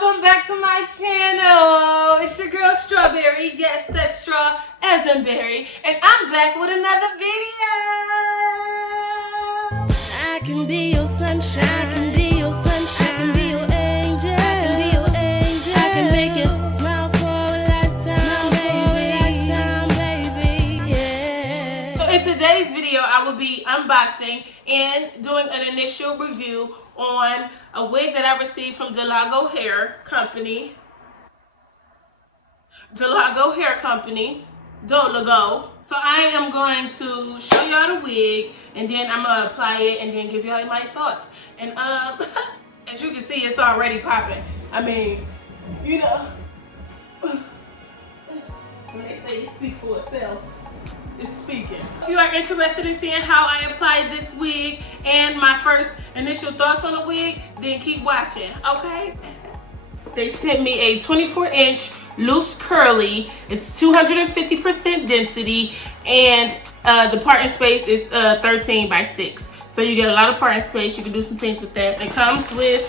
Welcome back to my channel. It's your girl Strawberry. Yes, that's straw as in berry. And I'm back with another video. I can be your sunshine. I can be your sunshine. I can be your angel. I can be your angel. I can make you smile for a lifetime, baby. Yeah. So in today's video, I will be unboxing and doing an initial review on a wig that I received from Delago Hair Company. Delago. So I am going to show y'all the wig, and then I'm gonna apply it, and then give y'all my thoughts. And as you can see, it's already popping. I mean, you know, when they say it speaks for itself, it's speaking. If you are interested in seeing how I applied this wig and my first initial thoughts on the wig, then keep watching, okay? They sent me a 24-inch loose curly. It's 250% density, and the parting space is 13 by 6. So you get a lot of parting space. You can do some things with that. It comes with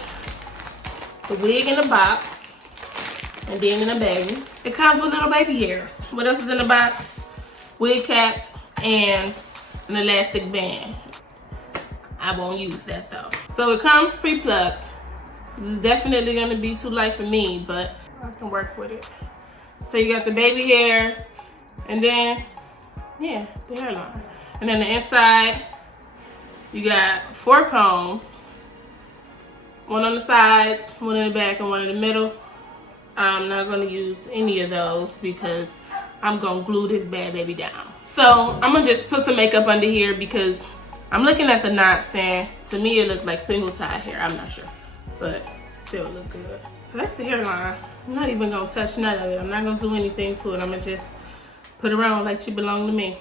the wig in the box, and then in a bag. It comes with little baby hairs. What else is in the box? Wig caps and an elastic band. I won't use that though. So it comes pre-plucked. This is definitely gonna be too light for me, but I can work with it. So you got the baby hairs, and then, yeah, the hairline. And then the inside, you got 4 combs. One on the sides, one in the back, and one in the middle. I'm not gonna use any of those because I'm gonna glue this bad baby down. So I'm gonna just put some makeup under here because I'm looking at the knots, and to me it looked like single tie hair. I'm not sure, but still look good. So that's the hairline. I'm not even gonna touch none of it. I'm not gonna do anything to it. I'm gonna just put it around like she belonged to me.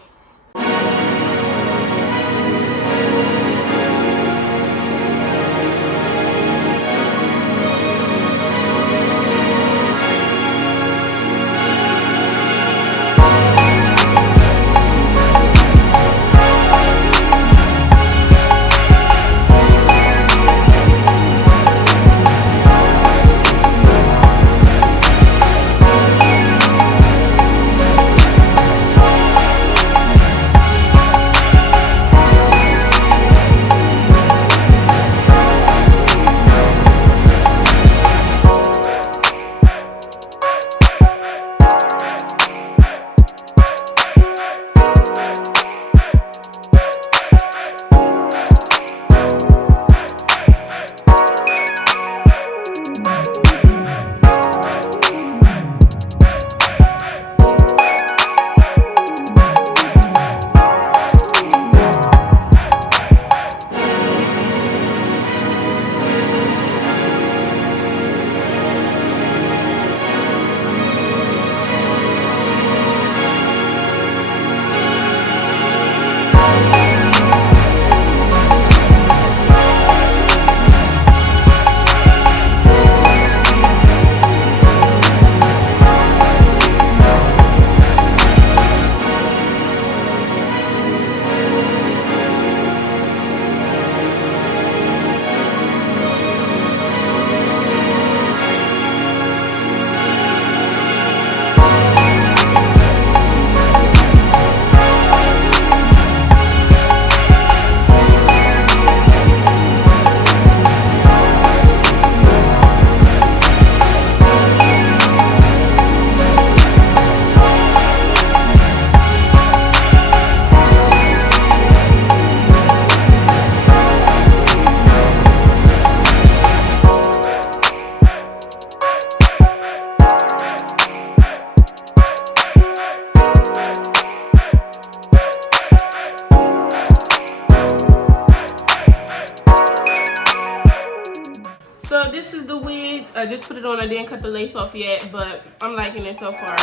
So this is the wig. I just put it on. I didn't cut the lace off yet, but I'm liking it so far.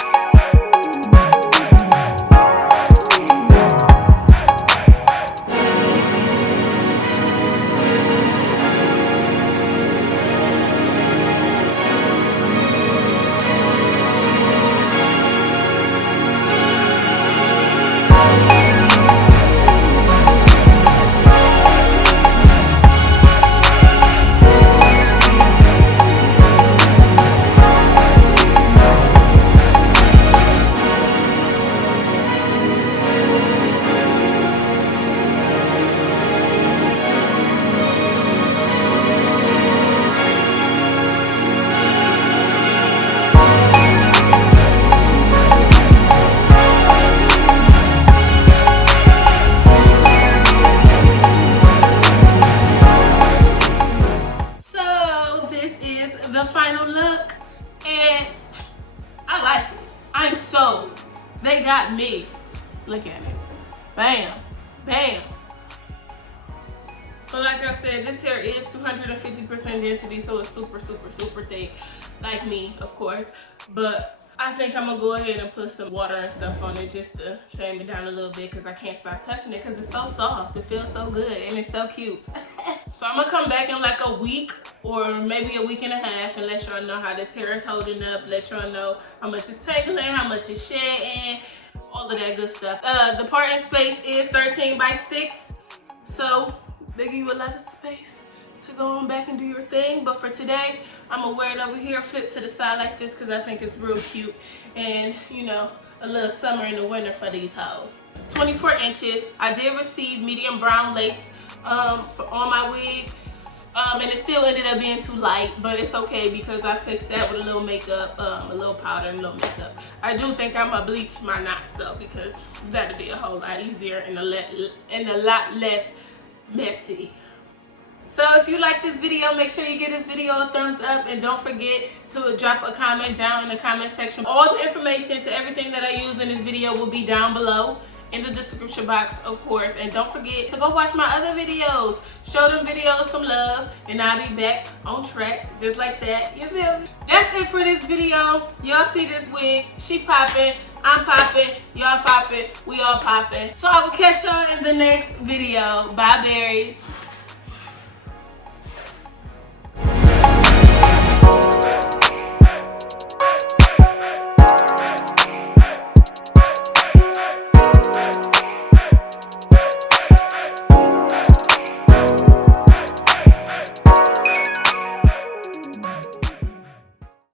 the final look, and I like it. I'm sold. They got me. Look at it. Bam, bam. So like I said, this hair is 250% density, so it's super, super, super thick, like me, of course. But I think I'm gonna go ahead and put some water and stuff on it just to tame it down a little bit, because I can't stop touching it because it's so soft. It feels so good and it's so cute. So I'm gonna come back in like a week or maybe a week and a half and let y'all know how this hair is holding up, let y'all know how much it's tangling, how much it's shedding, all of that good stuff. The parting space is 13 by 6, so they give you a lot of space to go on back and do your thing. But for today, I'm gonna wear it over here, flip to the side like this, because I think it's real cute and, you know, a little summer in the winter for these hoes. 24 inches. I did receive medium brown lace on my wig, and it still ended up being too light, but it's okay because I fixed that with a little makeup, a little powder and a little makeup. I do think I'm gonna bleach my knots though, because that'll be a whole lot easier and a lot less messy. So if you like this video, make sure you give this video a thumbs up, and don't forget to drop a comment down in the comment section. All the information to everything that I use in this video will be down below in the description box, of course. And don't forget to go watch my other videos. Show them videos some love, and I'll be back on track just like that. You feel me? That's it for this video. Y'all see this wig? She popping, I'm popping, y'all popping, we all popping. So I will catch y'all in the next video. Bye, berries.